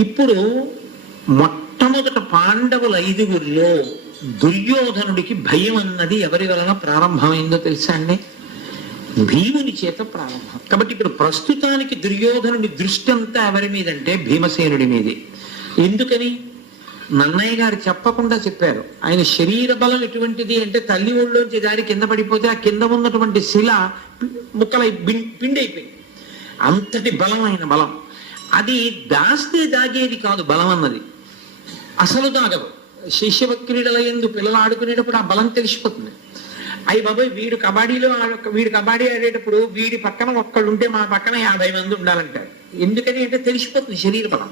ఇప్పుడు మొట్టమొదట పాండవుల 5గురిలో దుర్యోధనుడికి భయం అన్నది ఎవరి వలన ప్రారంభమైందో తెలుసా అండి? భీముని చేత ప్రారంభం. కాబట్టి ఇప్పుడు ప్రస్తుతానికి దుర్యోధనుడి దృష్టి అంతా ఎవరి మీదంటే భీమసేనుడి మీదే. ఎందుకని? నన్నయ్య గారు చెప్పకుండా చెప్పారు. ఆయన శరీర బలం ఎటువంటిది అంటే తల్లి ఒళ్ళోంచి దారి కింద పడిపోతే ఆ కింద ఉన్నటువంటి శిల ముక్కలై పిండైపోయింది. అంతటి బలమైన బలం. అది దాస్తే దాగేది కాదు బలం అన్నది. అసలు దాగదు. శైశవ క్రీడల యందు పిల్లలు ఆడుకునేటప్పుడు ఆ బలం తెలిసిపోతుంది. అయ్యి బాబాయ్ వీడు కబడ్డీ ఆడేటప్పుడు వీడి పక్కన ఒక్కళ్ళు ఉంటే మా పక్కన 50 మంది ఉండాలంటారు. ఎందుకని అంటే తెలిసిపోతుంది శరీర బలం.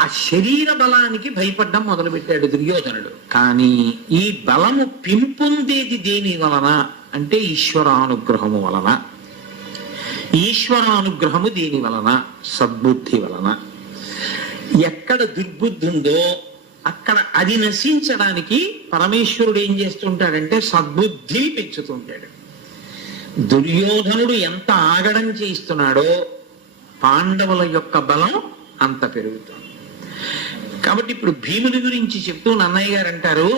ఆ శరీర బలానికి భయపడ్డం మొదలుపెట్టాడు దుర్యోధనుడు. కానీ ఈ బలము పెంపొందేది దేని వలన అంటే ఈశ్వరానుగ్రహము వలన. ఈశ్వరానుగ్రహము దేని వలన? సద్బుద్ధి వలన. ఎక్కడ దుర్బుద్ధి ఉందో అక్కడ అది నశించడానికి పరమేశ్వరుడు ఏం చేస్తుంటాడంటే సద్బుద్ధి పెంచుతుంటాడు. దుర్యోధనుడు ఎంత ఆగడం చేస్తున్నాడో పాండవుల యొక్క బలం అంత పెరుగుతుంది. కాబట్టి ఇప్పుడు భీముడి గురించి చెప్తూ నన్నయ్య గారు అంటారు,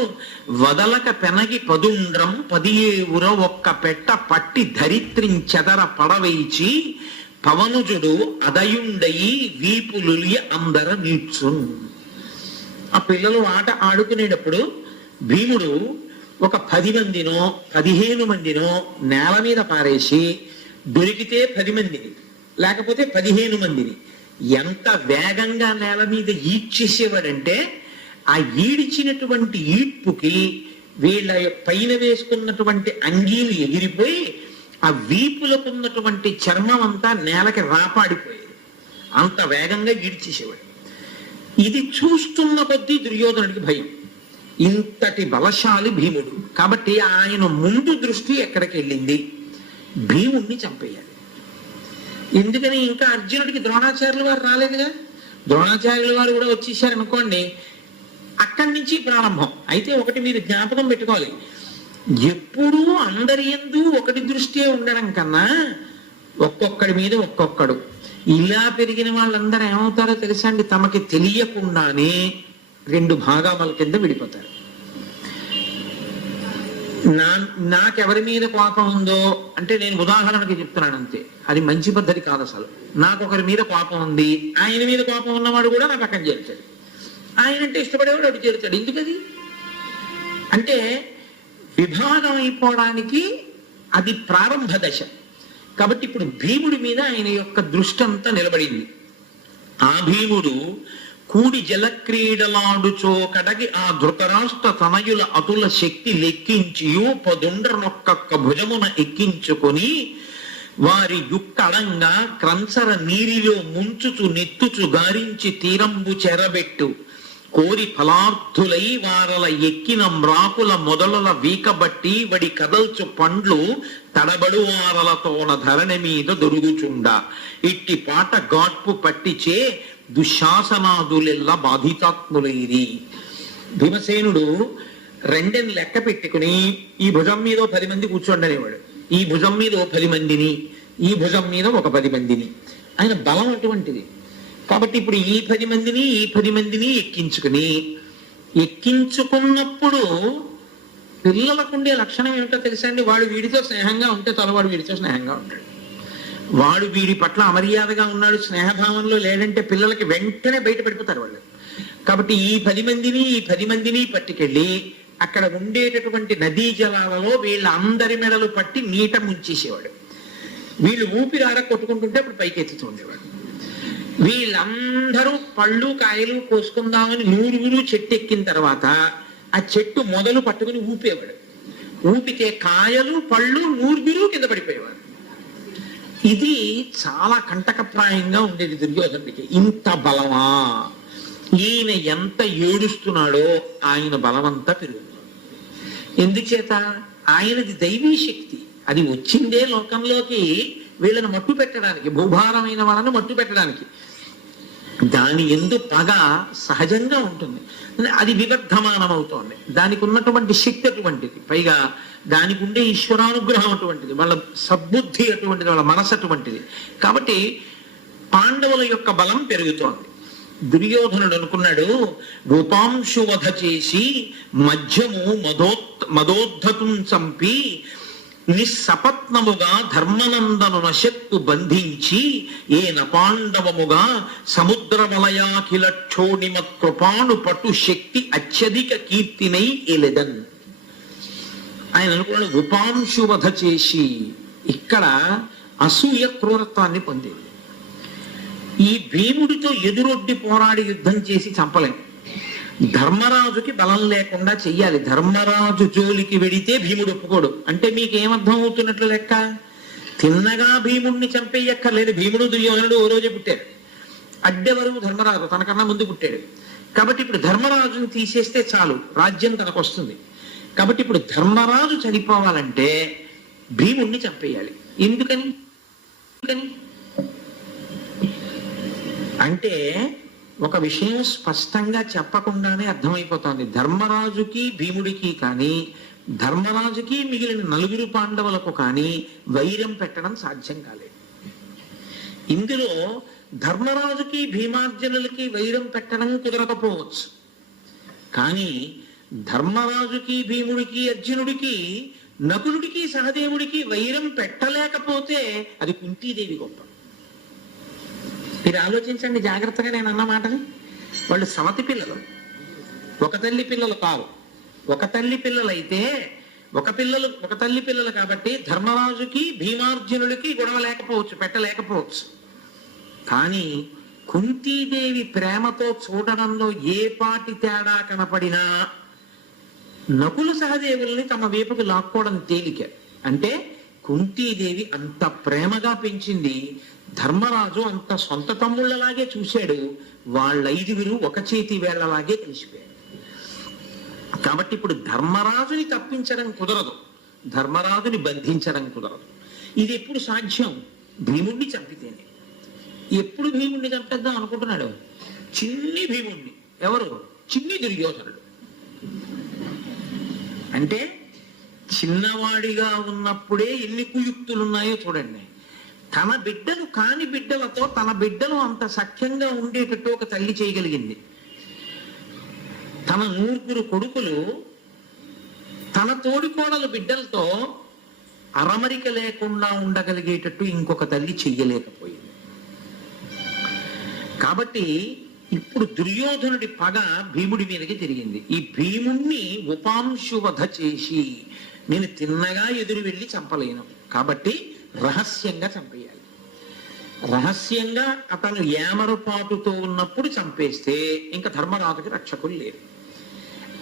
వదలక పెనగి పదుండ్రం 10 ఒక్క పెట్ట పట్టి ధరిత్రించెదర పడవేచి పవనుజుడు అదయుండయి వీపులులియ అందర నీడ్చున్. ఆ పిల్లలు ఆట ఆడుకునేటప్పుడు భీముడు ఒక 10 మందినో 15 మందినో నేల మీద పారేసి దొరికితే 10 మందిని లేకపోతే 15 మందిని ఎంత వేగంగా నేల మీద ఈడ్చేసేవాడంటే ఆ ఈడ్చినటువంటి ఈడ్పుకి వీళ్ళ పైన వేసుకున్నటువంటి అంగీలు ఎగిరిపోయి ఆ వీపులకు ఉన్నటువంటి చర్మం అంతా నేలకి రాపాడిపోయేది. అంత వేగంగా ఈడ్చేసేవాడు. ఇది చూస్తున్న కొద్దీ దుర్యోధనుడికి భయం. ఇంతటి బలశాలి భీముడు. కాబట్టి ఆయన ముందు దృష్టి ఎక్కడికి వెళ్ళింది? భీముడిని చంపేయాలి. ఎందుకని? ఇంకా అర్జునుడికి ద్రోణాచార్యుల వారు రాలేదుగా. ద్రోణాచార్యుల వారు కూడా వచ్చేసారనుకోండి, అక్కడి నుంచి ప్రారంభం. అయితే ఒకటి మీరు జ్ఞాపకం పెట్టుకోవాలి, ఎప్పుడూ అందరి యందు ఒకటి దృష్టి ఉండడం కన్నా ఒక్కొక్కడి మీద ఒక్కొక్కడు. ఇలా పెరిగిన వాళ్ళందరూ ఏమవుతారో తెలుసా అండి? తమకి తెలియకుండానే 2 భాగాల కింద విడిపోతారు. నాకెవరి మీద కోపం ఉందో అంటే నేను ఉదాహరణకి చెప్తున్నాను అంతే. అది మంచి పద్ధతి కాదు అసలు. నాకు ఒకరి మీద కోపం ఉంది, ఆయన మీద కోపం ఉన్నవాడు కూడా నా పక్కన చేరుతాడు. ఆయన అంటే ఇష్టపడేవాడు అటు చేరుతాడు. ఎందుకది? అంటే విభాగం అయిపోవడానికి అది ప్రారంభ దశ. కాబట్టి ఇప్పుడు భీముడి మీద ఆయన యొక్క దృష్టి అంతా నిలబడింది. ఆ భీముడు కూడి జలక్రీడలాడుచో కడగి ఆ ధృతరాష్ట్ర తనయుల అతుల శక్తి లెక్కించి 10 భుజమున ఎక్కించుకొని వారి యుక్కడంగా క్రంసర నీరిలో ముంచుచు నెత్తుచు గారించి తీరంబు చెరబెట్టు కోరి ఫలార్థులై వారల ఎక్కిన మ్రాకుల మొదలల వీకబట్టి వడి కదల్చు పండ్లు తడబడు వారలతోన ధరణి మీద దొరుగుచుండ ఇట్టి పాట గాట్పు పట్టిచే దుశ్శాసనాదులెల్లా బాధితాత్ములైరి. భీమసేనుడు 2 లెక్క పెట్టుకుని ఈ భుజం మీద 10 మంది కూర్చోండనేవాడు, ఈ భుజం మీద 10 మందిని, ఈ భుజం మీద ఒక 10 మందిని. ఆయన బలం అటువంటిది. కాబట్టి ఇప్పుడు ఈ 10 మందిని ఈ 10 మందిని ఎక్కించుకున్నప్పుడు పిల్లలకుండే లక్షణం ఏమిటో తెలుసా అండి? వాడు వీడితో స్నేహంగా ఉంటే తలవాడు వీడితో స్నేహంగా ఉంటాడు. వాడు వీడి పట్ల అమర్యాదగా ఉన్నాడు, స్నేహభావంలో లేడంటే పిల్లలకి వెంటనే బయట పడిపోతారు వాళ్ళు. కాబట్టి ఈ 10 మందిని పట్టుకెళ్ళి అక్కడ ఉండేటటువంటి నదీ జలాలలో వీళ్ళ అందరి మెడలు పట్టి నీట ముంచేసేవాడు. వీళ్ళు ఊపిరార కొట్టుకుంటుంటే అప్పుడు పైకి ఎత్తుతూ ఉండేవాడు. వీళ్ళందరూ పళ్ళు కాయలు కోసుకుందామని 100 చెట్టు ఎక్కిన తర్వాత ఆ చెట్టు మొదలు పట్టుకుని ఊపేవాడు. ఊపితే కాయలు పళ్ళు 100 కింద పడిపోయేవాడు. ఇది చాలా కంటకప్రాయంగా ఉండేది దుర్యోధనుడికి. ఇంత బలమా? ఈయన ఎంత ఏడుస్తున్నాడో ఆయన బలమంతా పెరుగుతుంది. ఎందుచేత? ఆయనది దైవీ శక్తి. అది వచ్చిందే లోకంలోకి వీళ్ళని మట్టు పెట్టడానికి, భూభారమైన వాళ్ళని మట్టు పెట్టడానికి. దాని ఎందు పగ సహజంగా ఉంటుంది. అది వివర్ధమానం అవుతోంది. దానికి ఉన్నటువంటి శక్తి అటువంటిది. పైగా దానికి ఉండే ఈశ్వరానుగ్రహం అటువంటిది, వాళ్ళ సద్బుద్ధి అటువంటిది, వాళ్ళ మనసు అటువంటిది. కాబట్టి పాండవుల యొక్క బలం పెరుగుతోంది. దుర్యోధనుడు అనుకున్నాడు, రూపాంశువధ చేసి మధ్యము మదోద్ధతుం చంపి నిస్సపత్నముగా ధర్మనందను నశక్కు బంధించి ఏన పాండవముగా సముద్ర వలయాఖిల క్షోణిమత్ కృపాను పటు శక్తి అత్యధిక కీర్తినై ఎలెదన్. ఆయన అనుకున్నాడు రూపాంశువధ చేసి, ఇక్కడ అసూయ క్రూరత్వాన్ని పొందేది. ఈ భీముడితో ఎదురొడ్డి పోరాడి యుద్ధం చేసి చంపలేం. ధర్మరాజుకి బలం లేకుండా చెయ్యాలి. ధర్మరాజు జోలికి వెడితే భీముడు ఒప్పుకోడు. అంటే మీకు ఏమర్థం అవుతున్నట్లు లెక్క? తిన్నగా భీముడిని చంపేయక్కర్లేదు. భీముడు దుర్యోధనుడు ఓ రోజే పుట్టారు. అడ్డెవరు? ధర్మరాజు, తనకన్నా ముందు పుట్టాడు. కాబట్టి ఇప్పుడు ధర్మరాజుని తీసేస్తే చాలు, రాజ్యం తనకు వస్తుంది. కాబట్టి ఇప్పుడు ధర్మరాజు చనిపోవాలంటే భీముడిని చంపేయాలి. ఎందుకని? అంటే ఒక విషయం స్పష్టంగా చెప్పకుండానే అర్థమైపోతుంది. ధర్మరాజుకి భీముడికి కానీ, ధర్మరాజుకి మిగిలిన 4 పాండవులకు కానీ వైరం పెట్టడం సాధ్యం కాలేదు. ఇందులో ధర్మరాజుకి భీమార్జునులకి వైరం పెట్టడం కుదరకపోవచ్చు. కానీ ధర్మరాజుకి భీముడికి అర్జునుడికి నకులుడికి సహదేవుడికి వైరం పెట్టలేకపోతే అది కుంతీదేవి గొప్ప. మీరు ఆలోచించండి జాగ్రత్తగా, నేను అన్న మాటని. వాళ్ళు సమతి పిల్లలు, ఒక తల్లి పిల్లలు కావు. ఒక తల్లి పిల్లలైతే ఒక తల్లి పిల్లలు కాబట్టి ధర్మరాజుకి భీమార్జునుడికి గొడవ లేకపోవచ్చు, పెట్టలేకపోవచ్చు. కానీ కుంతీదేవి ప్రేమతో చూడడంలో ఏ పాటి తేడా కనపడినా నకులు సహదేవుల్ని తమ వైపుకు లాక్కోవడం తేలిక. అంటే కుంతీదేవి అంత ప్రేమగా పెంచింది. ధర్మరాజు అంత సొంత తమ్ముళ్ళలాగే చూశాడు. వాళ్ళ5 ఒక చేతి వేళ్లలాగే కలిసిపోయాడు. కాబట్టి ఇప్పుడు ధర్మరాజుని తప్పించడం కుదరదు, ధర్మరాజుని బంధించడం కుదరదు. ఇది ఎప్పుడు సాధ్యం? భీముడిని చంపితేనే. ఎప్పుడు భీముడిని చంపేద్దాం అనుకుంటున్నాడు? చిన్ని భీముడిని. ఎవరు? చిన్ని దుర్యోధనుడు. అంటే చిన్నవాడిగా ఉన్నప్పుడే ఎన్ని కుయుక్తులున్నాయో చూడండి. తన బిడ్డలు కాని బిడ్డలతో తన బిడ్డలు అంత సఖ్యంగా ఉండేటట్టు ఒక తల్లి చేయగలిగింది. తన 9 కొడుకులు తన తోడికోడలు బిడ్డలతో అరమరిక లేకుండా ఉండగలిగేటట్టు ఇంకొక తల్లి చెయ్యలేకపోయింది. కాబట్టి ఇప్పుడు దుర్యోధనుడి పగ భీముడి మీదకి తిరిగింది. ఈ భీముణ్ణి ఉపాంశువధ చేసి నేను తిన్నగా ఎదురు వెళ్ళి చంపలేను, కాబట్టి రహస్యంగా చంపేయాలి. రహస్యంగా అతను ఏమరుపాటుతో ఉన్నప్పుడు చంపేస్తే ఇంకా ధర్మరాజుకి రక్షకులు లేరు.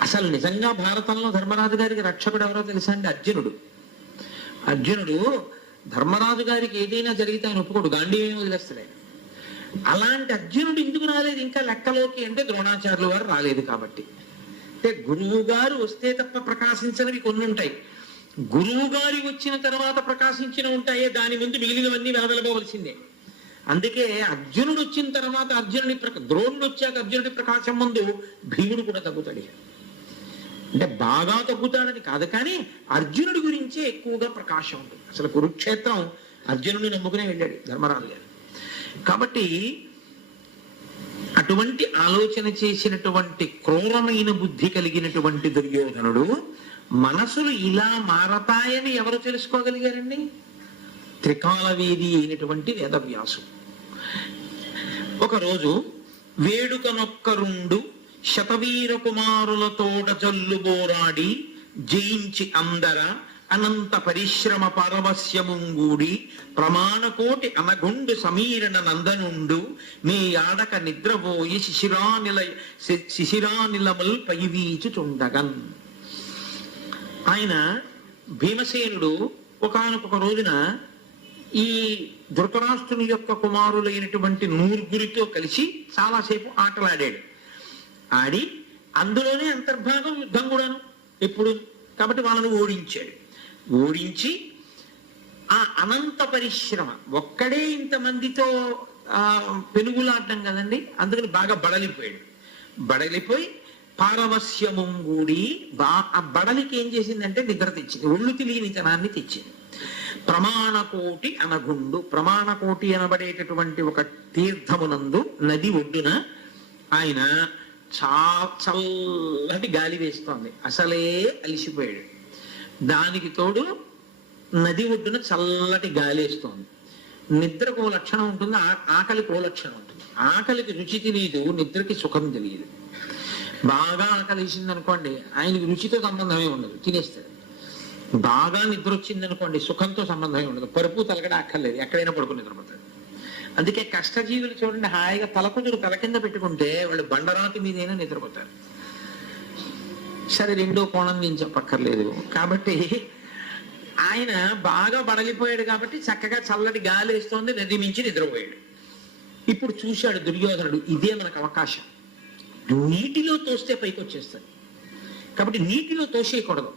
అసలు నిజంగా భారతంలో ధర్మరాజు గారికి రక్షకుడు ఎవరో తెలుసా అండి? అర్జునుడు. అర్జునుడు ధర్మరాజు గారికి ఏదైనా జరిగితే ఆయన ఒప్పుకోడు, గాంధీని వదిలేస్తాడు. అలాంటి అర్జునుడు ఎందుకు రాలేదు ఇంకా లెక్కలోకి అంటే ద్రోణాచార్యులు వారు రాలేదు కాబట్టి. అంటే గురువు గారు వస్తే తప్ప ప్రకాశించినవి కొన్ని ఉంటాయి, గురువు గారి వచ్చిన తర్వాత ప్రకాశించిన ఉంటాయే, దాని ముందు మిగిలినవన్నీ వెలవెలబోవలసిందే. అందుకే అర్జునుడు వచ్చిన తర్వాత ద్రోణుడు వచ్చాక అర్జునుడి ప్రకాశం ముందు భీముడు కూడా తగ్గుతాడు. అంటే బాగా తగ్గుతాడని కాదు, కానీ అర్జునుడి గురించే ఎక్కువగా ప్రకాశం ఉంటుంది. అసలు కురుక్షేత్రం అర్జునుడిని నమ్ముకునే వెళ్ళాడు ధర్మరాజు గారు. కాబట్టి అటువంటి ఆలోచన చేసినటువంటి క్రూరమైన బుద్ధి కలిగినటువంటి దుర్యోధనుడు మనసులు ఇలా మారతాయని ఎవరు తెలుసుకోగలిగారండి? త్రికాలవేది అయినటువంటి వేదవ్యాసుడు. ఒకరోజు వేడుకనొక్కరుండు శతవీర కుమారులతోడ జల్లుబోరాడి జయించి అందర అనంత పరిశ్రమ పరవశ్యముంగూడి ప్రమాణకోటి అనగుండు సమీరణ నందనుండు నీ ఆడక నిద్రపోయి శిశిరానిలముల్ పైవీచుచుండగన్. ఆయన భీమసేనుడు ఒకానొక రోజున ఈ ధృతరాష్ట్రుని యొక్క కుమారులైనటువంటి 9 కలిసి చాలాసేపు ఆటలాడాడు. ఆడి అందులోనే అంతర్భాగం యుద్ధం కూడాను ఎప్పుడు. కాబట్టి వాళ్ళను ఓడించాడు. ఓడించి ఆ అనంత పరిశ్రమ, ఒక్కడే ఇంతమందితో పెనుగులాడడం కదండి, అందుకని బాగా బడలిపోయాడు. బడలిపోయి పారవస్యముంగూడి ఆ బడలికి ఏం చేసిందంటే నిద్ర తెచ్చింది, ఒళ్ళు తెలియనితనాన్ని తెచ్చింది. ప్రమాణకోటి అనగుండు. ప్రమాణకోటి అనబడేటటువంటి ఒక తీర్థమునందు నది ఒడ్డున ఆయన చల్లటి గాలి వేస్తోంది. అసలే అలిసిపోయాడు. దానికి తోడు నది ఒడ్డున చల్లటి గాలి వేస్తోంది. నిద్రకు లక్షణం ఉంటుంది, ఆకలికి ఓ లక్షణం ఉంటుంది. ఆకలికి రుచి తెలియదు, నిద్రకి సుఖం తెలియదు. బాగా ఆకలి వేసింది అనుకోండి, ఆయనకి రుచితో సంబంధమే ఉండదు, తినేస్తాడు. బాగా నిద్ర వచ్చింది అనుకోండి, సుఖంతో సంబంధమే ఉండదు, పరుపు తలగడ అక్కర్లేదు, ఎక్కడైనా పడుకుని నిద్రపోతాడు. అందుకే కష్టజీవులు చూడండి, హాయిగా తలకొంచెం తల కింద పెట్టుకుంటే వాళ్ళు బండరాతి మీదైనా నిద్రపోతారు. సరే, రెండో కోణం నేను చెప్పక్కర్లేదు. కాబట్టి ఆయన బాగా బడలిపోయాడు కాబట్టి చక్కగా చల్లటి గాలి వేస్తోంది, నది మించి నిద్రపోయాడు. ఇప్పుడు చూశాడు దుర్యోధనుడు, ఇదే మనకు అవకాశం. నీటిలో తోస్తే పైకి వచ్చేస్తాడు. కాబట్టి నీటిలో తోసేయకూడదు.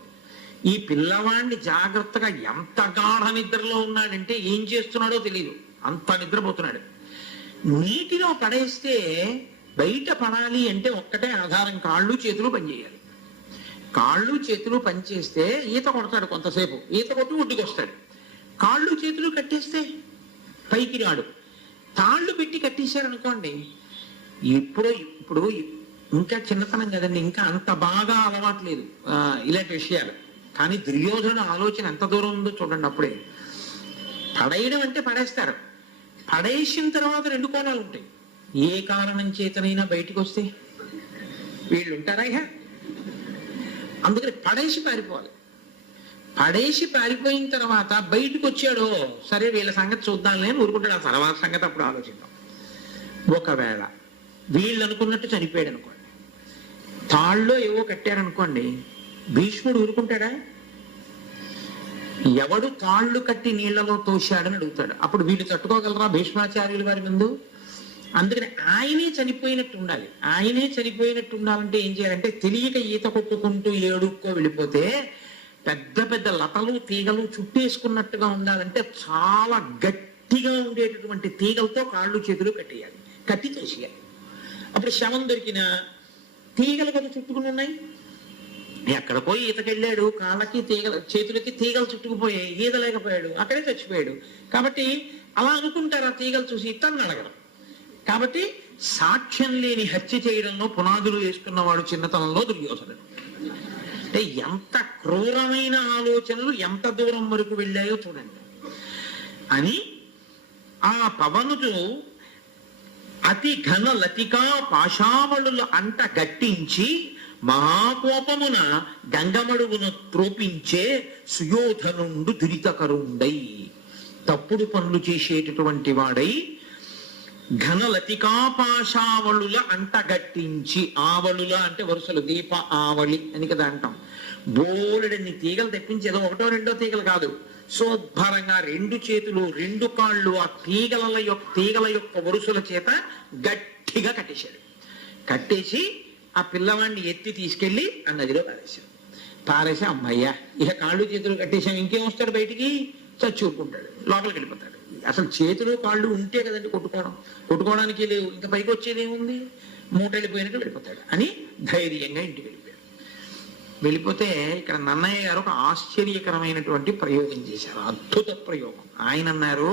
ఈ పిల్లవాడిని జాగ్రత్తగా, ఎంత గాఢ నిద్రలో ఉన్నాడంటే ఏం చేస్తున్నాడో తెలియదు, అంత నిద్రపోతున్నాడు. నీటిలో పడేస్తే బయట పడాలి అంటే ఒక్కటే ఆధారం, కాళ్ళు చేతులు పనిచేయాలి. కాళ్ళు చేతులు పనిచేస్తే ఈత కొడతాడు, కొంతసేపు ఈత కొట్టి ఒడ్డుకు వస్తాడు. కాళ్ళు చేతులు కట్టేస్తే పైకి రాడు. తాళ్ళు పెట్టి కట్టేశారనుకోండి, ఇప్పుడు ఇంకా చిన్నతనం కదండి, ఇంకా అంత బాగా అలవాట్లేదు ఇలాంటి విషయాలు. కానీ దుర్యోధనుడు ఆలోచన ఎంత దూరం ఉందో చూడండి. అప్పుడే పడేయడం అంటే పడేస్తారు. పడేసిన తర్వాత రెండు కోణాలు ఉంటాయి. ఏ కారణం చేతనైనా బయటికి వస్తే వీళ్ళు ఉంటారా ఇక? అందుకని పడేసి పారిపోవాలి. పడేసి పారిపోయిన తర్వాత బయటకు వచ్చాడో, సరే వీళ్ళ సంగతి చూద్దాంలే అని ఊరుకుంటాడు. ఆ తర్వాత సంగతి అప్పుడు ఆలోచిద్దాం. ఒకవేళ వీళ్ళు అనుకున్నట్టు చనిపోయాడు అనుకోండి, తాళ్ళలో ఏవో కట్టారనుకోండి, భీష్ముడు ఊరుకుంటాడా? ఎవడు తాళ్ళు కట్టి నీళ్లలో తోశాడని అడుగుతాడు. అప్పుడు వీళ్ళు తట్టుకోగలరా భీష్మాచార్యుల వారి ముందు? అందుకని ఆయనే చనిపోయినట్టు ఉండాలి. ఆయనే చనిపోయినట్టు ఉండాలంటే ఏం చేయాలంటే, తెలియక ఈత కొట్టుకుంటూ ఏడుక్కో వెళ్ళిపోతే పెద్ద పెద్ద లతలు తీగలు చుట్టేసుకున్నట్టుగా ఉండాలంటే చాలా గట్టిగా ఉండేటటువంటి తీగలతో కాళ్ళు చేతులు కట్టేయాలి, కట్టి తోసేయాలి. అప్పుడు శవం దొరికిన తీగలు కదా చుట్టుకుని ఉన్నాయి. ఎక్కడ పోయి ఈతకెళ్ళాడు, కాళ్ళకి తీగలు, చేతులకి తీగలు చుట్టుకుపోయాయి, ఈదలేకపోయాడు, అక్కడే చచ్చిపోయాడు. కాబట్టి అలా అనుకుంటారు, ఆ తీగలు చూసి ఇతన్ని అడగరు. కాబట్టి సాక్ష్యం లేని హత్య చేయడంలో పునాదులు వేసుకున్నవాడు చిన్నతనంలో దుర్యోధనుడు. అంటే ఎంత క్రూరమైన ఆలోచనలు ఎంత దూరం వరకు వెళ్ళాయో చూడండి. అని ఆ పవనుడు అతి ఘన లతికా పాశావళులు అంట గట్టించి మహాకోపమున గంగమడుగును త్రోపించే సుయోధనుండు దురితకరుండై, తప్పుడు పనులు చేసేటటువంటి వాడై ఘన లతికాపాశావళుల అంట గట్టించి, ఆవళుల అంటే వరుసలు, దీప ఆవళి అని కదా అంటాం. బోలెడన్ని తీగలు తెప్పించి, ఏదో ఒకటో రెండో తీగలు కాదు, శోద్భరంగా రెండు చేతులు రెండు కాళ్ళు ఆ తీగల యొక్క వరుసల చేత గట్టిగా కట్టేశాడు. కట్టేసి ఆ పిల్లవాడిని ఎత్తి తీసుకెళ్లి ఆ నదిలో పారేసి అమ్మయ్యా ఇక కాళ్ళు చేతులు కట్టేశాం, ఇంకేం వస్తాడు బయటికి? చచ్చూరుకుంటాడు, లోపలికి వెళ్ళిపోతాడు. అసలు చేతులు కాళ్ళు ఉంటే కదండి కొట్టుకోవడానికి లేవు, ఇంకా పైకి వచ్చేది ఏముంది? మూట వెళ్ళిపోయినట్టు వెళ్ళిపోతాడు అని ధైర్యంగా ఇంటికి వెళ్ళిపోతే ఇక్కడ నన్నయ్య గారు ఒక ఆశ్చర్యకరమైనటువంటి ప్రయోగం చేశారు, అద్భుత ప్రయోగం. ఆయన అన్నారు,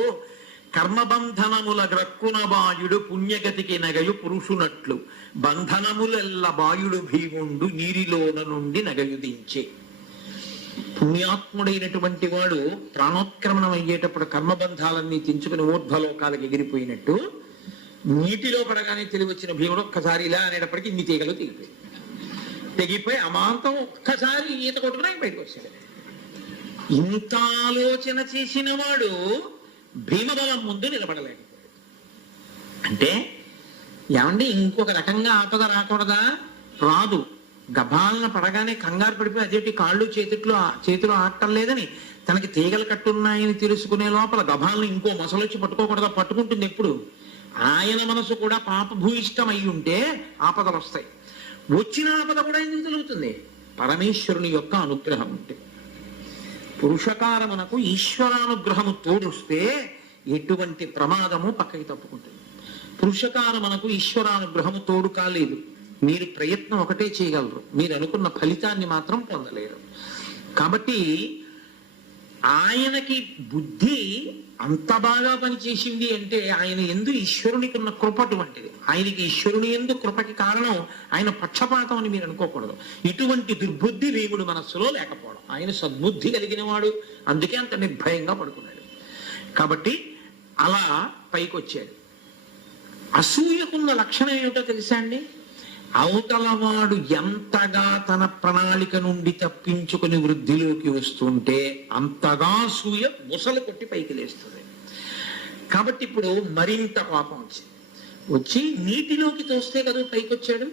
కర్మబంధనముల గ్రక్కున బాయుడు పుణ్యగతికి నగయు పురుషునట్లు బంధనములెల్ల బాయుడు భీముండు నీరిలోన నుండి నగయుదించే. పుణ్యాత్ముడైనటువంటి వాడు ప్రాణోత్క్రమణం అయ్యేటప్పుడు కర్మబంధాలన్నీ తెంచుకుని ఊర్ధ్వలోకాలకు ఎగిరిపోయినట్టు, నీటిలో పడగానే తెలివచ్చిన భీముడు ఒక్కసారి ఇలా అనేటప్పటికీ ఇన్ని తీగలు తెగిపోయి అమాంతం ఒక్కసారి ఈత కొట్టుకుని ఆయన బయటకు వచ్చాడు. ఇంత ఆలోచన చేసిన వాడు భీమబలం ముందు నిలబడలేకపోయాడు. అంటే ఏమండి, ఇంకొక రకంగా ఆపద రాకూడదా? రాదు. గభాలన పడగానే కంగారు పడిపోయి అదేంటి కాళ్ళు చేతులు ఆడటం లేదని తనకి తీగలు కట్టున్నాయని తెలుసుకునే లోపల గభాలను ఇంకో మొసలొచ్చి పట్టుకోకూడదా? పట్టుకుంటుంది. ఎప్పుడు ఆయన మనసు కూడా పాపభూయిష్టం అయి ఉంటే ఆపదలు వస్తాయి. వచ్చిన ఆపద కూడా ఎందుకు కలుగుతుంది? పరమేశ్వరుని యొక్క అనుగ్రహం ఉంటే. పురుషకారమునకు ఈశ్వరానుగ్రహము తోడుస్తే ఎటువంటి ప్రమాదము పక్కకి తప్పుకుంటుంది. పురుషకారమునకు ఈశ్వరానుగ్రహము తోడు కాలేదు. మీరు ప్రయత్నం ఒకటే చేయగలరు, మీరు అనుకున్న ఫలితాన్ని మాత్రం పొందలేరు. కాబట్టి ఆయనకి బుద్ధి అంత బాగా పనిచేసింది అంటే ఆయన ఎందు ఈశ్వరునికి ఉన్న కృప అటువంటిది. ఆయనకి ఈశ్వరుని ఎందు కృపకి కారణం ఆయన పక్షపాతం అని మీరు అనుకోకూడదు. ఇటువంటి దుర్బుద్ధి భీముడు మనస్సులో లేకపోవడం. ఆయన సద్బుద్ధి కలిగిన వాడు, అందుకే అంత నిర్భయంగా పడుకున్నాడు. కాబట్టి అలా పైకి వచ్చాడు. అసూయకున్న లక్షణం ఏమిటో తెలుసా అండి? అవతలవాడు ఎంతగా తన ప్రణాళిక నుండి తప్పించుకుని వృద్ధిలోకి వస్తుంటే అంతగా అసూయ ముసలు కొట్టి పైకి లేస్తుంది. కాబట్టి ఇప్పుడు మరింత కోపం వచ్చి నీటిలోకి తోస్తే కదా పైకి వచ్చాడు.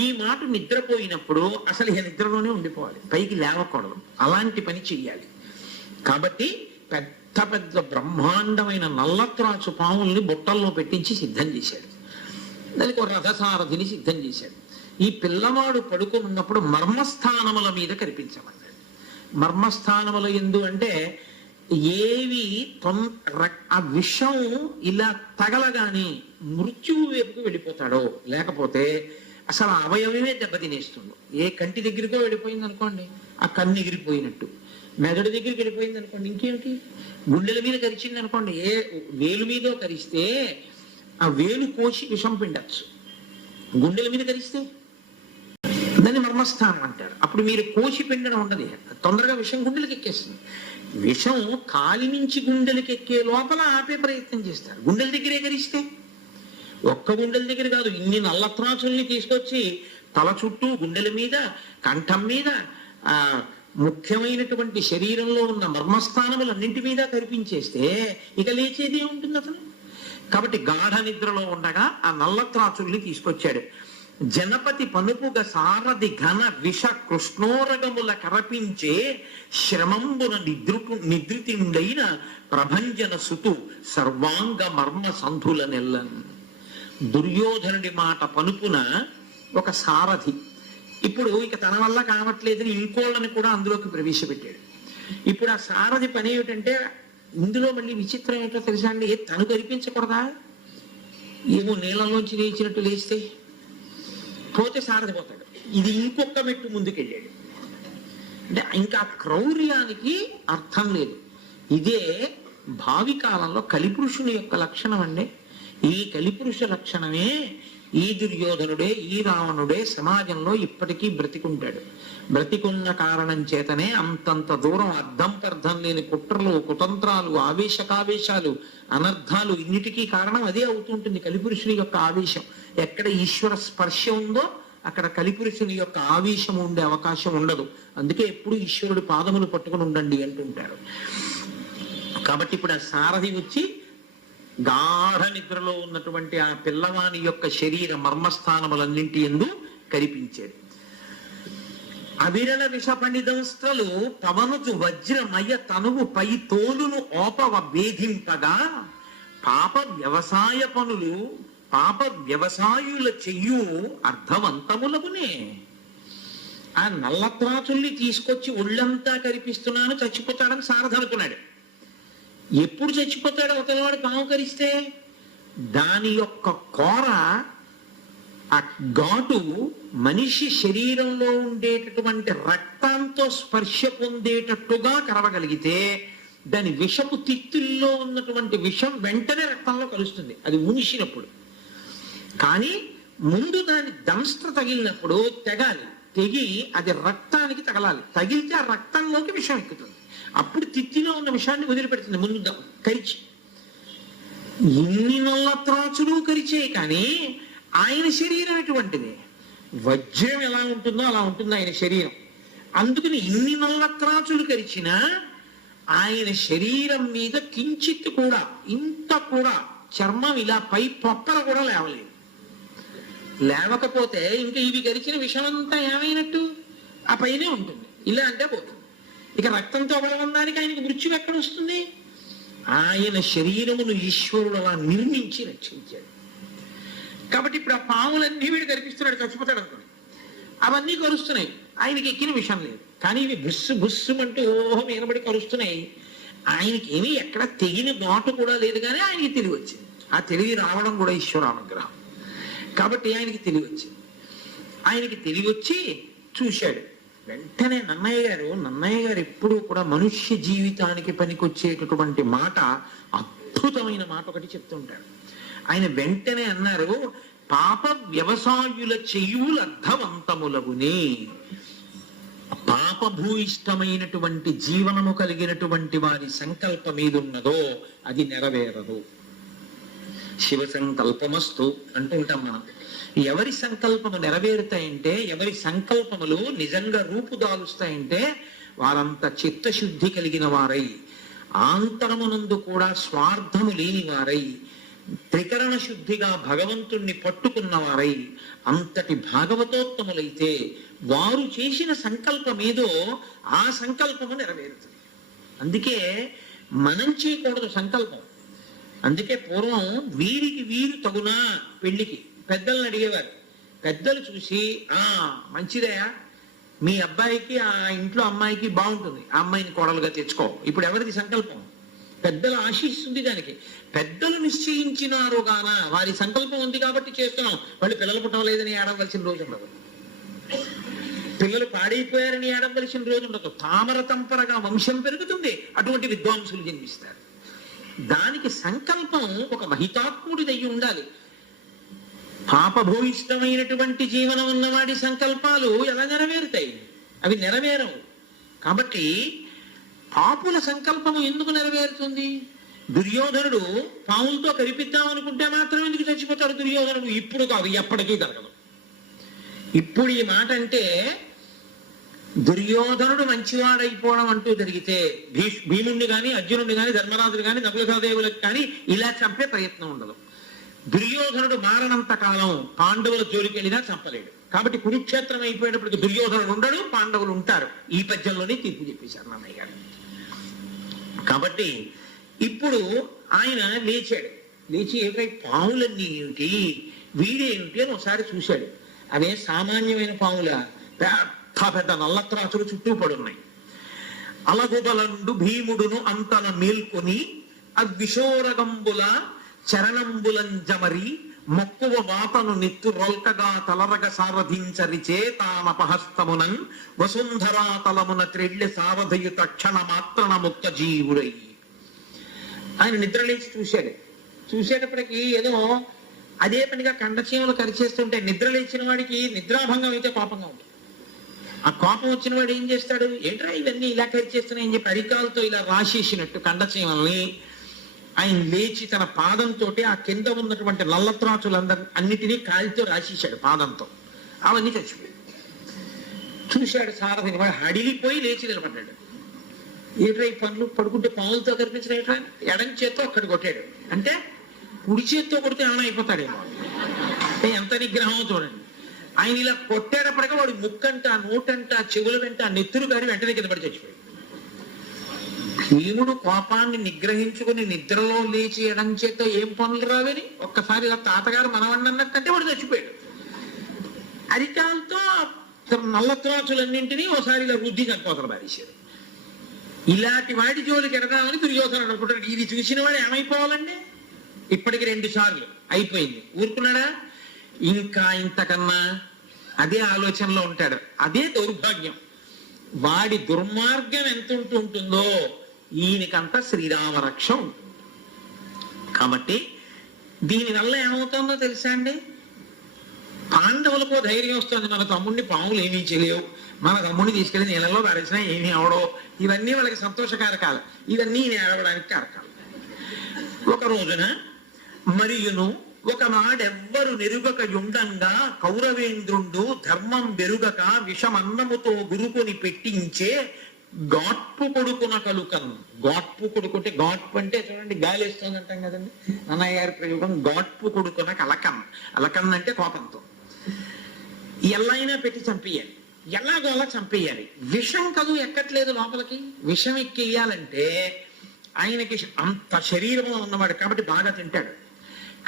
ఈ మాట నిద్రపోయినప్పుడు అసలు ఇక నిద్రలోనే ఉండిపోవాలి, పైకి లేవకూడదు, అలాంటి పని చెయ్యాలి. కాబట్టి పెద్ద పెద్ద బ్రహ్మాండమైన నల్లత్రాచు పాముల్ని బుట్టల్లో పెట్టించి సిద్ధం చేశాడు. దానికి ఒక రథసారథిని సిద్ధం చేశాడు. ఈ పిల్లవాడు పడుకుని ఉన్నప్పుడు మర్మస్థానముల మీద కనిపించమన్నాడు. మర్మస్థానముల ఎందు అంటే ఏవి ఆ విషం ఇలా తగలగానే మృత్యువు వైపుకు వెళ్ళిపోతాడో, లేకపోతే అసలు అవయవమే దెబ్బతినేస్తుందో. ఏ కంటి దగ్గరికో వెళ్ళిపోయింది అనుకోండి, ఆ కన్ను ఎగిరిపోయినట్టు. మెదడు దగ్గరికి వెళ్ళిపోయింది అనుకోండి, ఇంకేమిటి, గుండెల మీద కరిచింది అనుకోండి, ఏ వేలు మీదో కరిస్తే ఆ వేలు కోసి విషం పిండచ్చు. గుండెల మీద కరిస్తే దాన్ని మర్మస్థానం అంటారు. అప్పుడు మీరు కోసి పిండడం ఉండదు, తొందరగా విషం గుండెలకు ఎక్కేస్తుంది. విషం కాలి నుంచి గుండెలకు ఎక్కే లోపల ఆపే ప్రయత్నం చేస్తారు. గుండెల దగ్గరే కరిస్తే, ఒక్క గుండెల దగ్గర కాదు, ఇన్ని నల్లత్రాచుల్ని తీసుకొచ్చి తల చుట్టూ, గుండెల మీద, కంఠం మీద, ముఖ్యమైనటువంటి శరీరంలో ఉన్న మర్మస్థానములన్నింటి మీద కనిపించేస్తే ఇక లేచేది ఏముంటుంది అతను? కాబట్టి గాఢ నిద్రలో ఉండగా ఆ నల్లత్రాచుల్ని తీసుకొచ్చాడు. జనపతి పనుపుగ సారథి ఘన విష కృష్ణోరగముల కరపించే శ్రమంబున నిద్రితిండైన ప్రభంజన సుతు సర్వాంగ మర్మ సంధుల నెల్లన్. దుర్యోధనుడి మాట పనుపున ఒక సారథి ఇప్పుడు ఇక తన వల్ల కావట్లేదని ఇంకోళ్ళని కూడా అందులోకి ప్రవేశపెట్టాడు. ఇప్పుడు ఆ సారథి పని ఏమిటంటే, ఇందులో మళ్ళీ విచిత్రం ఏంటో తెలుసా అండి, తను కనిపించకూడదా? ఏమో నీళ్ళలోంచి లేచినట్టు లేస్తే పోతే సారథి పోతాడు. ఇది ఇంకొక మెట్టు ముందుకెళ్ళాడు. అంటే ఇంకా క్రౌర్యానికి అర్థం లేదు. ఇదే భావి కాలంలో కలిపురుషుని యొక్క లక్షణం అండి. ఈ కలిపురుష లక్షణమే ఈ దుర్యోధనుడే, ఈ రావణుడే సమాజంలో ఇప్పటికీ బ్రతికుంటాడు. బ్రతికున్న కారణం చేతనే అంతంత దూరం అర్థం పర్థం లేని కుట్రలు, కుతంత్రాలు, ఆవేశకావేశాలు, అనర్థాలు, ఇన్నిటికీ కారణం అదే అవుతుంటుంది. కలిపురుషుని యొక్క ఆవేశం. ఎక్కడ ఈశ్వర స్పర్శ ఉందో అక్కడ కలిపురుషుని యొక్క ఆవేశం ఉండే అవకాశం ఉండదు. అందుకే ఎప్పుడు ఈశ్వరుడి పాదములు పట్టుకుని ఉండండి అంటుంటారు. కాబట్టి ఇప్పుడు ఆ సారథి వచ్చి గాఢ నిద్రలో ఉన్నటువంటి ఆ పిల్లవాని యొక్క శరీర మర్మస్థానములన్నింటి యందు కనిపించేది. అవిరళ విషపణిదంస్త్రలు పవనుచు వజ్రమయ తనువు పై తోలును ఓపవ భేదింపగా పాప వ్యవసాయ పనులు పాప వ్యవసాయుల చెయ్యు అర్థవంతములగునే. ఆ నల్లత్రాచుల్ని తీసుకొచ్చి ఒళ్ళంతా కనిపిస్తున్నాను, చచ్చిపోతాడని సారథి అనుకున్నాడు. ఎప్పుడు చచ్చిపోతాడు అవతలవాడు పాము కరిస్తే? దాని యొక్క కోర, ఆ ఘాటు మనిషి శరీరంలో ఉండేటటువంటి రక్తంతో స్పర్శ పొందేటట్టుగా కరవగలిగితే దాని విషపు తిత్తుల్లో ఉన్నటువంటి విషం వెంటనే రక్తంలో కలుస్తుంది, అది ఉనిసినప్పుడు. కానీ ముందు దాని దంస్త్ర తగిలినప్పుడు తెగాలి, తెగి అది రక్తానికి తగలాలి. తగిలితే ఆ రక్తంలోకి విషం ఎక్కుతుంది. అప్పుడు తిత్తిలో ఉన్న విషయాన్ని వదిలిపెడుతుంది ముందు కరిచి. ఇన్ని నల్లత్రాచులు కరిచే, కానీ ఆయన శరీరం ఎటువంటిది? వజ్రం ఎలా ఉంటుందో అలా ఉంటుంది ఆయన శరీరం. అందుకని ఇన్ని నల్లత్రాచులు కరిచినా ఆయన శరీరం మీద కించిత్ కూడా, ఇంత కూడా చర్మం ఇలా పై పొప్పల కూడా లేవలేదు. లేవకపోతే ఇంకా ఇవి కరిచిన విషమంతా ఏమైనట్టు? ఆ పైనే ఉంటుంది. ఇలా అంటే పోతుంది. ఇక రక్తంతో బలవందానికి ఆయనకి మృత్యు ఎక్కడ వస్తుంది? ఆయన శరీరమును ఈశ్వరుడు అలా నిర్మించి రక్షించాడు. కాబట్టి ఇప్పుడు ఆ పాములన్నీ వీడు కనిపిస్తున్నాడు, చచ్చిపోతాడు అనుకోండి. అవన్నీ కరుస్తున్నాయి, ఆయనకి ఎక్కిన విషయం లేదు. కానీ ఇవి బుస్సు బుస్సుమంటూ ఓహో మీనబడి కరుస్తున్నాయి. ఆయనకి ఏమీ ఎక్కడ తెగిన ఘాటు కూడా లేదు, కానీ ఆయనకి తెలివి వచ్చింది. ఆ తెలివి రావడం కూడా ఈశ్వరానుగ్రహం. కాబట్టి ఆయనకి తెలివి వచ్చింది. ఆయనకి తెలివి వచ్చి చూశాడు. వెంటనే నన్నయ్య గారు ఎప్పుడూ కూడా మనుష్య జీవితానికి పనికొచ్చేటటువంటి మాట, అద్భుతమైన మాట ఒకటి చెప్తుంటాడు. ఆయన వెంటనే అన్నారు, పాప వ్యవసాయుల చెయ్యులు అర్థవంతములగునే. పాపభూయిష్టమైనటువంటి జీవనము కలిగినటువంటి వారి సంకల్పం ఏదున్నదో అది నెరవేరదు. శివ సంకల్పమస్తు అంటుంటాం మనం. ఎవరి సంకల్పము నెరవేరుతాయంటే, ఎవరి సంకల్పములు నిజంగా రూపుదాలుస్తాయంటే వారంత చిత్తశుద్ధి కలిగిన వారై, ఆంతరమునందు కూడా స్వార్థము లేని వారై, త్రికరణ శుద్ధిగా భగవంతుణ్ణి పట్టుకున్న వారై, అంతటి భాగవతోత్తములైతే వారు చేసిన సంకల్పం ఏదో ఆ సంకల్పము నెరవేరుతుంది. అందుకే మనం చేయకూడదు సంకల్పం. అందుకే పూర్వం వీరికి వీరు తగునా పెళ్లికి పెద్దలను అడిగేవారు. పెద్దలు చూసి, మంచిదయా, మీ అబ్బాయికి ఆ ఇంట్లో అమ్మాయికి బాగుంటుంది, ఆ అమ్మాయిని కోడలుగా తెచ్చుకో. ఇప్పుడు ఎవరిది సంకల్పం? పెద్దలు ఆశిస్తుంది దానికి. పెద్దలు నిశ్చయించినారు గాన వారి సంకల్పం ఉంది కాబట్టి చేస్తున్నాం. వాళ్ళు పిల్లలు పుట్టవలేదని ఏడవలసిన రోజు ఉండదు, పిల్లలు పాడైపోయారని ఏడవలసిన రోజు ఉండదు. తామర తంపరగా వంశం పెరుగుతుంది, అటువంటి విద్వాంసులు జన్మిస్తారు. దానికి సంకల్పం ఒక మహితాత్ముడిదయ్యి ఉండాలి. పాపభూయిష్టమైనటువంటి జీవనం ఉన్నవాడి సంకల్పాలు ఎలా నెరవేరుతాయి? అవి నెరవేరవు. కాబట్టి పాపుల సంకల్పము ఎందుకు నెరవేరుతుంది? దుర్యోధనుడు పాములతో కరిపిద్దామనుకుంటే మాత్రం ఎందుకు చచ్చిపోతాడు దుర్యోధనుడు? ఇప్పుడు కాదు, ఎప్పటికీ జరగదు. ఇప్పుడు ఈ మాట అంటే దుర్యోధనుడు మంచివాడైపోవడం అంటూ జరిగితే భీముణ్ణి కానీ, అర్జునుడిని కానీ, ధర్మరాజుని కానీ, నకులసహదేవులకు కానీ ఇలా చంపే ప్రయత్నం ఉండదు. దుర్యోధనుడు మారనంత కాలం పాండవుల జోలికి వెళ్ళినా చంపలేడు. కాబట్టి కురుక్షేత్రం అయిపోయేటప్పటికి దుర్యోధనుడు ఉండడు, పాండవులు ఉంటారు. ఈ పద్యంలోనే తీర్పు చెప్పేశారు నన్నయ్య గారు. కాబట్టి ఇప్పుడు ఆయన లేచాడు. లేచి ఏమిటై పాములన్నీ ఏమిటి, వీడేమిటి అని ఒకసారి చూశాడు. అవే సామాన్యమైన పాముల, పెద్ద పెద్ద నల్లత్రాసులు చుట్టూ పడున్నాయి. అలగుదలండు భీముడును అంతన మేల్కొని అద్విషోరగంబుల చరణంబులంజమరి మొక్కువ వాతను నెత్తు రొల్కగా తలరగ సారథించరిచే తానపహస్తమునన్ వసుంధరా తలమున త్రెళ్ళె సారథయు తక్షణ మాత్రన ముక్త జీవుడై. ఆయన నిద్రలేచి చూశాడు. చూసేటప్పటికి ఏదో అదే పనిగా కండచీమలు కరిచేస్తుంటే నిద్రలేచిన వాడికి నిద్రాభంగం అయితే కోపంగా ఉంటుంది. ఆ కోపం వచ్చిన వాడు ఏం చేస్తాడు? ఏంట్రా ఇవన్నీ ఇలా కరిచేస్తున్నాయని చెప్పి అరికాలతో ఇలా రాసేసినట్టు కండచీమల్ని ఆయన లేచి తన పాదంతో ఆ కింద ఉన్నటువంటి అన్నిటినీ కాలితో రాసేశాడు పాదంతో. అవన్నీ చచ్చిపోయాడు. చూశాడు సారథిని, వాడు హడిలిపోయి లేచి నిలబడ్డాడు. ఏట్రా ఈ పనులు, పడుకుంటే పాములతో కనిపించిన ఏట్రా? ఎడం చేత్తో ఒక్కటి కొట్టాడు. అంటే కుడి చేత్తో కొడితే ఏమైనా అయిపోతాడేమో, ఎంత నిగ్రహమో చూడండి. ఆయన ఇలా కొట్టేటప్పటికే వాడు ముక్కంట, నోటంట, చెవుల వెంట నెత్తురు గారి వెంటనే కింద పడి చచ్చిపోయాడు. భీముడు కోపాన్ని నిగ్రహించుకుని నిద్రలో లేచి ఎడం చేత్తో ఏం పనులు రావని ఒక్కసారి ఇలా తాతగారు మనవన్న అన్నట్టే వాడు చచ్చిపోయాడు. అరికాలతో నల్లత్రాచులన్నింటినీ ఒకసారి ఇలా రుద్ది చనిపోతారు బారేశారు. ఇలాంటి వాడి జోలికి ఎడదామని దుర్యోధనుడు అనుకుంటాడు. ఇది చూసిన వాడు ఏమైపోవాలండి? ఇప్పటికి 2 సార్లు అయిపోయింది, ఊరుకున్నాడా? ఇంకా ఇంతకన్నా అదే ఆలోచనలో ఉంటాడు. అదే దౌర్భాగ్యం. వాడి దుర్మార్గం ఎంత ఉంటుందో ఈయనకంతా శ్రీరామరక్ష ఉంటుంది. కాబట్టి దీనివల్ల ఏమవుతుందో తెలుసా అండి? పాండవులకు ధైర్యం వస్తుంది, మన తమ్ముడిని పాములు ఏమీ చేయలేవు, మన తమ్ముడిని తీసుకెళ్లి నీళ్ళలో పారేసినా ఏమీ అవడో. ఇవన్నీ వాళ్ళకి సంతోషకారకాలు, ఇవన్నీ ఏడవడానికి కారకాలు. ఒక రోజున మరియును ఒకనాడెవ్వరు నెరుగక యుండంగా కౌరవేంద్రుండు ధర్మం బెరుగక విషమన్నముతో గురుకుని పెట్టించే గాట్పు కొడుకున కలుకను. గాట్పు కొడుకు అంటే, గాట్పు అంటే చూడండి గాలి వేస్తుంది అంటాం కదండి, అన్నయ్య గారి ప్రయోగం. గాట్పు కొడుకున కలకన్. అలకన్ అంటే కోపంతో. ఎల్లైనా పెట్టి చంపేయాలి, ఎలాగో అలా చంపేయాలి. విషం కదు ఎక్కట్లేదు లోపలికి. విషం ఎక్కేయాలంటే ఆయనకి అంత శరీరంలో ఉన్నవాడు కాబట్టి బాగా తింటాడు.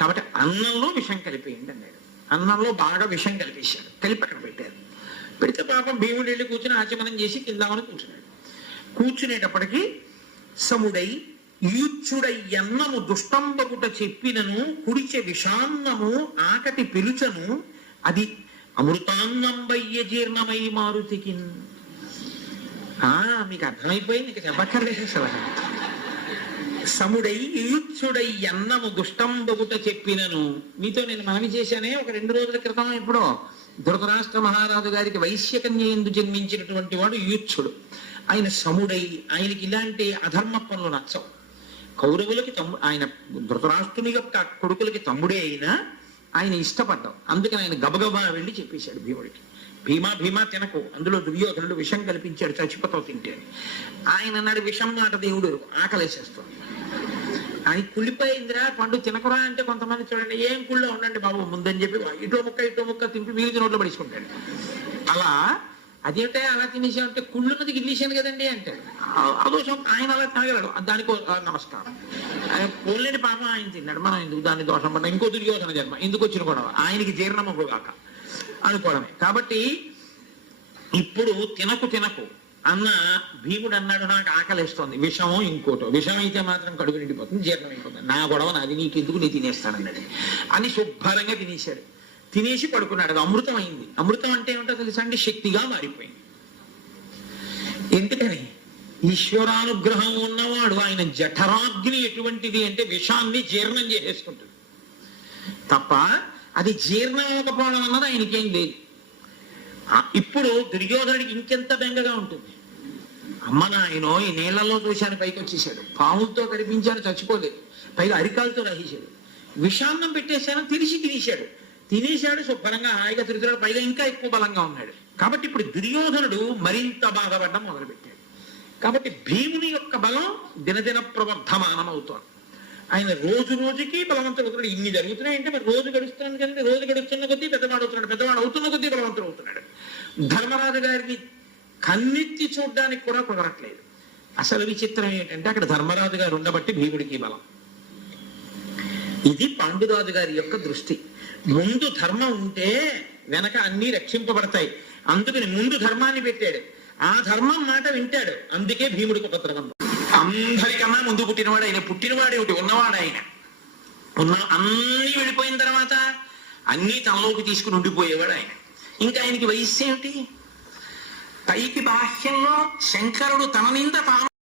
కాబట్టి అన్నంలో విషం కలిపేయండి అన్నాడు. అన్నంలో బాగా విషం కలిపేశాడు, కలిపి అక్కడ పెట్టారు. పెడితే పాపం భీముడు వెళ్ళి కూర్చుని ఆచమనం చేసి తిందామని కూర్చున్నాడు. కూర్చునేటప్పటికీ సముడై యూచ్చుడై అన్నము దుష్టంబగుట చెప్పినను కుడిచె విషాన్నము ఆకటి పిలుచను అది అమృతాన్నంబయ్య జీర్ణమై మారుతికి. మీకు అర్థమైపోయింది, ఇక చెప్పక్కర్లేదు అసలు. సముడై యుయుత్సుడై అన్నము దుష్టంబగుట చెప్పినను. మీతో నేను మనవి చేశానే ఒక 2 రోజుల క్రితం. ఎప్పుడో ధృతరాష్ట్ర మహారాజు గారికి వైశ్యకన్య ఎందు జన్మించినటువంటి వాడు యుయుత్సుడు. ఆయన సముడై, ఆయనకి ఇలాంటి అధర్మ పనులు నచ్చవు. కౌరవులకి ఆయన ధృతరాష్ట్రుని యొక్క కొడుకులకి తమ్ముడే అయినా ఆయన ఇష్టపడ్డాం. అందుకని ఆయన గబగబా వెళ్ళి చెప్పేశాడు భీముడికి, భీమా తినకు, అందులో దుర్యోధనుడు విషం కల్పించాడు, చచ్చిపోతావు తింటే. ఆయన అన్నాడు, విషం మాట దేవుడు, ఆకలేసేస్తాడు. ఆయన కుళ్ళిపోయిందిరా పండు తినకురా అంటే కొంతమంది చూడండి, ఏం కుళ్ళో ఉండండి బాబు ముందని చెప్పి ఇటో ముక్క తింపి వీధి నోట్లో పడుచుకుంటాడు. అలా అదేంటే అలా తినేసామంటే కుళ్ళున్నది గిల్లేశాను కదండి అంటే అదోషం. ఆయన అలా తినగలడు, దానికి నమస్కారం. ఆయన పోలేని పాపం ఆయన తిన్నాడు, మనం ఎందుకు దాన్ని దోషం పడ్డా, ఇంకో దుర్యోధన జన్మ ఎందుకు వచ్చిన గొడవ, ఆయనకి జీర్ణమగు కాక అనుకోవడమే. కాబట్టి ఇప్పుడు తినకు అన్న భీముడు అన్నాడు, నాకు ఆకలిస్తోంది, విషమో ఇంకోటో. విషం అయితే మాత్రం కడుపు నిండిపోతుంది, జీర్ణం అయిపోతుంది, నా గొడవ నాది, నీకెందుకు నీ తినేస్తానన్నాడు అని శుభ్రంగా తినేశాడు. తినేసి పడుకున్నాడు. అది అమృతం అయింది. అమృతం అంటే ఏమిటో తెలుసా అండి, శక్తిగా మారిపోయింది. ఎందుకని? ఈశ్వరానుగ్రహం ఉన్నవాడు ఆయన జఠరాగ్ని ఎటువంటిది అంటే విషాన్ని జీర్ణం చేసేసుకుంటుంది తప్ప అది జీర్ణం అవ్వకపోవడం అన్నది ఆయనకేం లేదు. ఇప్పుడు దుర్యోధనుడికి ఇంకెంత బెంగగా ఉంటుంది. అమ్మ నాయనో, ఈ నీళ్లలో చూశాను పైకి వచ్చేసాడు, పాములతో కనిపించాను చచ్చిపోలేదు, పైగా అరికాలతో రాసేశాడు, విషాన్నం పెట్టేశాను తినేశాడు శుభ్రంగా హాయిగా తిరుగుతున్నాడు, పైగా ఇంకా ఎక్కువ బలంగా ఉన్నాడు. కాబట్టి ఇప్పుడు దుర్యోధనుడు మరింత బాధపడడం మొదలుపెట్టాడు. కాబట్టి భీముని యొక్క బలం దినదిన ప్రవర్ధమానం అవుతోంది. ఆయన రోజు రోజుకి బలవంతుడు అవుతున్నాడు. ఇన్ని జరుగుతున్నాయంటే మరి రోజు గడుస్తున్నాడు కదండి, రోజు గడుస్తున్న కొద్దీ పెద్దవాడు అవుతున్న కొద్దీ బలవంతుడు అవుతున్నాడు. ధర్మరాజు గారిని కన్నెత్తి చూడడానికి కూడా కుదరట్లేదు. అసలు విచిత్రం ఏంటంటే అక్కడ ధర్మరాజు గారు ఉండబట్టి భీముడికి బలం. ఇది పాండురాజు గారి యొక్క దృష్టి. ముందు ధర్మం ఉంటే వెనక అన్ని రక్షింపబడతాయి. అందుకని ముందు ధర్మాన్ని పెట్టాడు, ఆ ధర్మం మాట వింటాడు. అందుకే భీముడికి ఉపద్రవం. అందరికన్నా ముందు పుట్టినవాడు ఆయన, పుట్టినవాడు ఏమిటి, ఉన్నవాడు ఆయన. అన్ని వెళ్ళిపోయిన తర్వాత అన్ని తనలోకి తీసుకుని ఉండిపోయేవాడు ఆయన. ఇంకా ఆయనకి వయస్సు ఏమిటి? పైకి బాహ్యంలో శంకరుడు తన నింద తాను